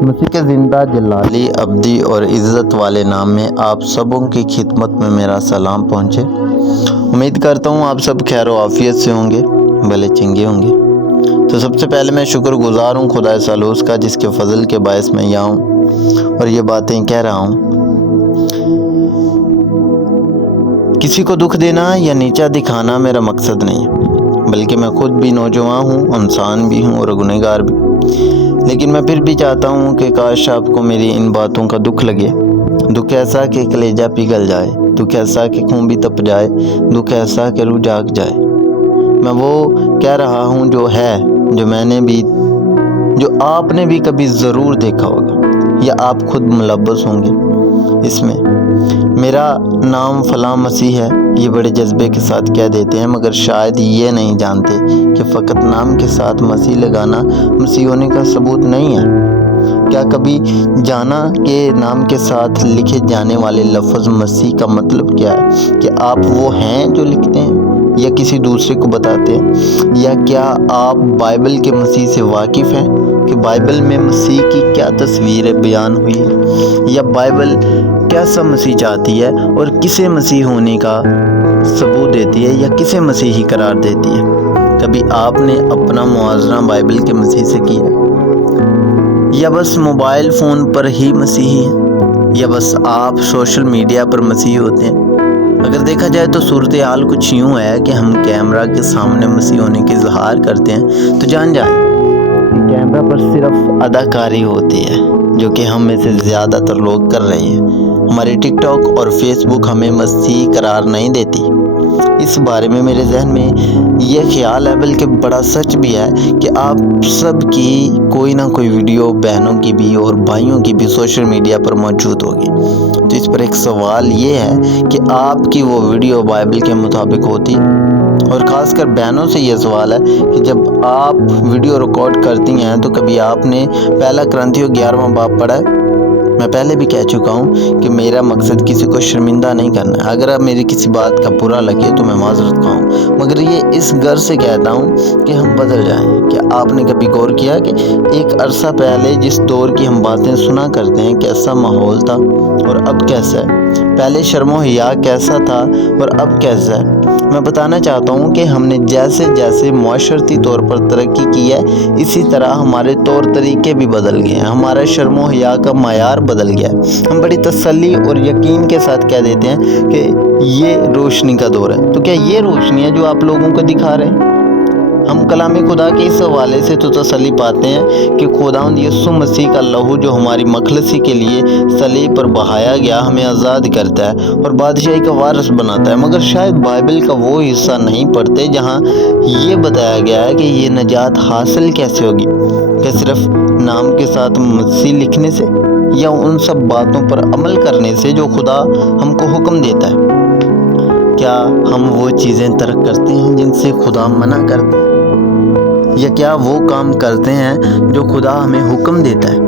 مسیح کے زندہ جلالی ابدی اور عزت والے نام میں آپ سبوں کی خدمت میں میرا سلام پہنچے۔ امید کرتا ہوں آپ سب خیر و عافیت سے ہوں گے، بھلے چنگے ہوں گے۔ تو سب سے پہلے میں شکر گزار ہوں خدا سالوس کا، جس کے فضل کے باعث میں یہاں ہوں اور یہ باتیں کہہ رہا ہوں۔ کسی کو دکھ دینا یا نیچا دکھانا میرا مقصد نہیں، بلکہ میں خود بھی نوجوان ہوں، انسان بھی ہوں اور گنہگار بھی، لیکن میں پھر بھی چاہتا ہوں کہ کاش آپ کو میری ان باتوں کا دکھ لگے۔ دکھ ایسا کہ کلیجہ پگھل جائے، دکھ ایسا کہ خون بھی تپ جائے، دکھ ایسا کہ روح جاگ جائے۔ میں وہ کہہ رہا ہوں جو ہے، جو آپ نے بھی کبھی ضرور دیکھا ہوگا یا آپ خود ملبس ہوں گے اس میں۔ میرا نام فلاں مسیح ہے، یہ بڑے جذبے کے ساتھ کہہ دیتے ہیں، مگر شاید یہ نہیں جانتے کہ فقط نام کے ساتھ مسیح لگانا مسیح ہونے کا ثبوت نہیں ہے۔ کیا کبھی جانا کہ نام کے ساتھ لکھے جانے والے لفظ مسیح کا مطلب کیا ہے؟ کہ آپ وہ ہیں جو لکھتے ہیں یا کسی دوسرے کو بتاتے ہیں؟ یا کیا آپ بائبل کے مسیح سے واقف ہیں کہ بائبل میں مسیح کی کیا تصویر بیان ہوئی ہے، یا بائبل کیسا مسیح چاہتی ہے اور کسے مسیح ہونے کا ثبوت دیتی ہے یا کسے مسیحی قرار دیتی ہے؟ کبھی آپ نے اپنا موازنہ بائبل کے مسیح سے کیا، یا بس موبائل فون پر ہی مسیحی ہیں، یا بس آپ سوشل میڈیا پر مسیحی ہوتے ہیں؟ اگر دیکھا جائے تو صورتحال کچھ یوں ہے کہ ہم کیمرہ کے سامنے مسیح ہونے کی اظہار کرتے ہیں تو جان جائیں کہ کیمرہ پر صرف اداکاری ہوتی ہے، جو کہ ہم میں سے زیادہ تر لوگ کر رہے ہیں۔ ہمارے ٹک ٹاک اور فیس بک ہمیں مسیح قرار نہیں دیتی۔ اس بارے میں میرے ذہن میں یہ خیال ہے، بلکہ بڑا سچ بھی ہے، کہ آپ سب کی کوئی نہ کوئی ویڈیو بہنوں کی بھی اور بھائیوں کی بھی سوشل میڈیا پر موجود ہوگی۔ تو اس پر ایک سوال یہ ہے کہ آپ کی وہ ویڈیو بائبل کے مطابق ہوتی؟ اور خاص کر بہنوں سے یہ سوال ہے کہ جب آپ ویڈیو ریکارڈ کرتی ہیں تو کبھی آپ نے پہلا کرنتھیوں 11واں باب پڑھا ہے؟ میں پہلے بھی کہہ چکا ہوں کہ میرا مقصد کسی کو شرمندہ نہیں کرنا ہے۔ اگر اب میری کسی بات کا برا لگے تو میں معذرت خواہوں، مگر یہ اس غرض سے کہتا ہوں کہ ہم بدل جائیں۔ کیا آپ نے کبھی غور کیا کہ ایک عرصہ پہلے جس دور کی ہم باتیں سنا کرتے ہیں کیسا ماحول تھا اور اب کیسا ہے؟ پہلے شرم و حیا کیسا تھا اور اب کیسا ہے؟ میں بتانا چاہتا ہوں کہ ہم نے جیسے جیسے معاشرتی طور پر ترقی کی ہے، اسی طرح ہمارے طور طریقے بھی بدل گئے ہیں، ہمارا شرم و حیا کا معیار بدل گیا ہے۔ ہم بڑی تسلی اور یقین کے ساتھ کہہ دیتے ہیں کہ یہ روشنی کا دور ہے۔ تو کیا یہ روشنی ہے جو آپ لوگوں کو دکھا رہے ہیں؟ ہم کلام خدا کے اس حوالے سے تو تسلی پاتے ہیں کہ خداوند یسوع مسیح کا لہو جو ہماری مخلصی کے لیے صلیب پر بہایا گیا ہمیں آزاد کرتا ہے اور بادشاہی کا وارث بناتا ہے، مگر شاید بائبل کا وہ حصہ نہیں پڑھتے جہاں یہ بتایا گیا ہے کہ یہ نجات حاصل کیسے ہوگی۔ کہ صرف نام کے ساتھ مسیح لکھنے سے، یا ان سب باتوں پر عمل کرنے سے جو خدا ہم کو حکم دیتا ہے؟ کیا ہم وہ چیزیں ترک کرتے ہیں جن سے خدا منع کرتا ہے، یا کیا وہ کام کرتے ہیں جو خدا ہمیں حکم دیتا ہے؟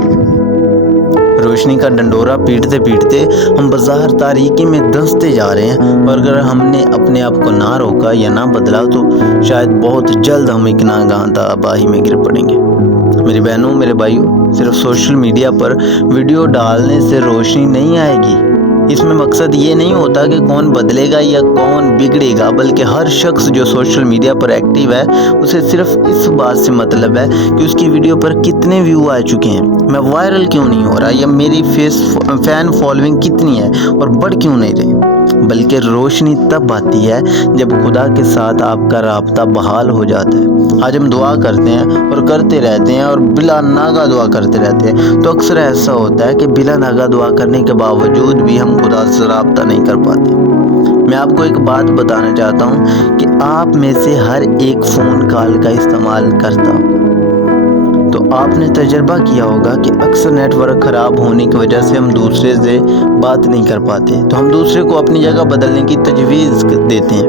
روشنی کا ڈنڈورا پیٹتے پیٹتے ہم بظاہر تاریکی میں دھنستے جا رہے ہیں، اور اگر ہم نے اپنے آپ کو نہ روکا یا نہ بدلا تو شاید بہت جلد ہم ایک ناگہاں تباہی میں گر پڑیں گے۔ میری بہنوں، میرے بھائیوں، صرف سوشل میڈیا پر ویڈیو ڈالنے سے روشنی نہیں آئے گی۔ اس میں مقصد یہ نہیں ہوتا کہ کون بدلے گا یا کون بگڑے گا، بلکہ ہر شخص جو سوشل میڈیا پر ایکٹیو ہے اسے صرف اس بات سے مطلب ہے کہ اس کی ویڈیو پر کتنے ویو آ چکے ہیں، میں وائرل کیوں نہیں ہو رہا، یا میری فین فالوئنگ کتنی ہے اور بڑھ کیوں نہیں رہی۔ بلکہ روشنی تب آتی ہے جب خدا کے ساتھ آپ کا رابطہ بحال ہو جاتا ہے۔ آج ہم دعا کرتے ہیں اور کرتے رہتے ہیں اور بلا ناگہ دعا کرتے رہتے ہیں، تو اکثر ایسا ہوتا ہے کہ بلا ناگہ دعا کرنے کے باوجود بھی ہم خدا سے رابطہ نہیں کر پاتے۔ میں آپ کو ایک بات بتانا چاہتا ہوں کہ آپ میں سے ہر ایک فون کال کا استعمال کرتا ہوگا، تو آپ نے تجربہ کیا ہوگا کہ اکثر نیٹ ورک خراب ہونے کی وجہ سے ہم دوسرے سے بات نہیں کر پاتے، تو ہم دوسرے کو اپنی جگہ بدلنے کی تجویز دیتے ہیں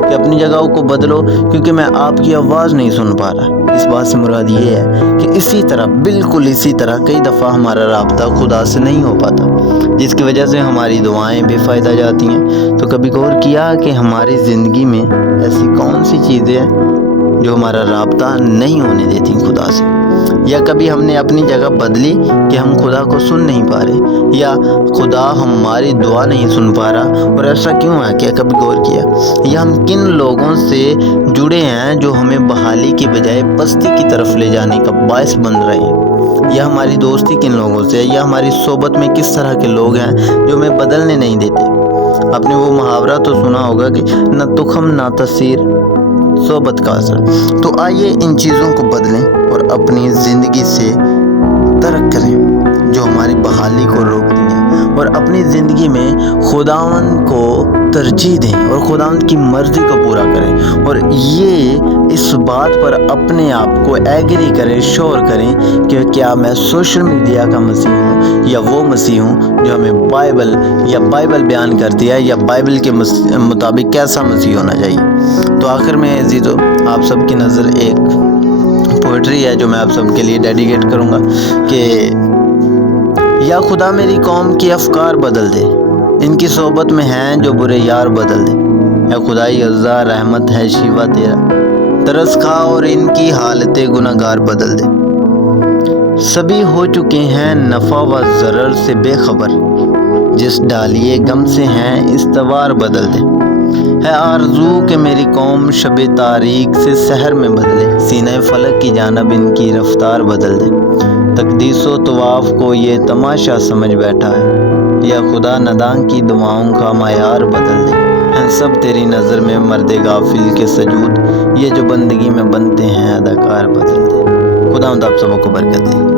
کہ اپنی جگہ کو بدلو کیونکہ میں آپ کی آواز نہیں سن پا رہا۔ اس بات سے مراد یہ ہے کہ اسی طرح، بالکل اسی طرح کئی دفعہ ہمارا رابطہ خدا سے نہیں ہو پاتا، جس کی وجہ سے ہماری دعائیں بے فائدہ جاتی ہیں۔ تو کبھی غور کیا کہ ہماری زندگی میں ایسی کون سی چیزیں ہیں جو ہمارا رابطہ نہیں ہونے دیتی خدا سے؟ یا کبھی ہم نے اپنی جگہ بدلی کہ ہم خدا کو سن نہیں پا رہے، یا خدا ہماری دعا نہیں سن پا رہا، اور ایسا کیوں ہے؟ کیا کبھی غور کیا؟ یا ہم کن لوگوں سے جڑے ہیں جو ہمیں بحالی کی بجائے پستی کی طرف لے جانے کا باعث بن رہے ہیں؟ یا ہماری دوستی کن لوگوں سے، یا ہماری صحبت میں کس طرح کے لوگ ہیں جو ہمیں بدلنے نہیں دیتے؟ آپ نے وہ محاورہ تو سنا ہوگا کہ نہ تخم نہ تاثیر صحبت کا اثر۔ تو آئیے ان چیزوں کو بدلیں اور اپنی زندگی سے ترک کریں جو ہماری بحالی کو روکتی ہیں، اور اپنی زندگی میں خداوند کو ترجیح دیں اور خداوند کی مرضی کو پورا کریں، اور یہ اس بات پر اپنے آپ کو ایگری کریں، شور کریں کہ کیا میں سوشل میڈیا کا مسیح ہوں یا وہ مسیح ہوں جو ہمیں بائبل بیان کرتی ہے، یا بائبل کے مطابق کیسا مسیح ہونا چاہیے۔ تو آخر میں عزیزو، آپ سب کی نظر ایک پوئٹری ہے جو میں آپ سب کے لیے ڈیڈیکیٹ کروں گا کہ یا خدا میری قوم کی افکار بدل دے، ان کی صحبت میں ہیں جو برے یار بدل دے، اے خدائی عزا رحمت ہے شیوا تیرا، ترس کھا اور ان کی حالت گناہ گار بدل دے، سبھی ہو چکے ہیں نفع و ضرر سے بے خبر، جس ڈالیے غم سے ہیں استوار بدل دے، ہے آرزو کہ میری قوم شب تاریک سے سحر میں بدلے، سینہ فلک کی جانب ان کی رفتار بدل دے، تقدیس و طواف کو یہ تماشا سمجھ بیٹھا ہے، یا خدا نداں کی دعاؤں کا معیار بدل دے، ہیں سب تیری نظر میں مرد غافل کے سجود، یہ جو بندگی میں بنتے ہیں اداکار بدل دے۔ خداوند آپ سب کو برکت دے۔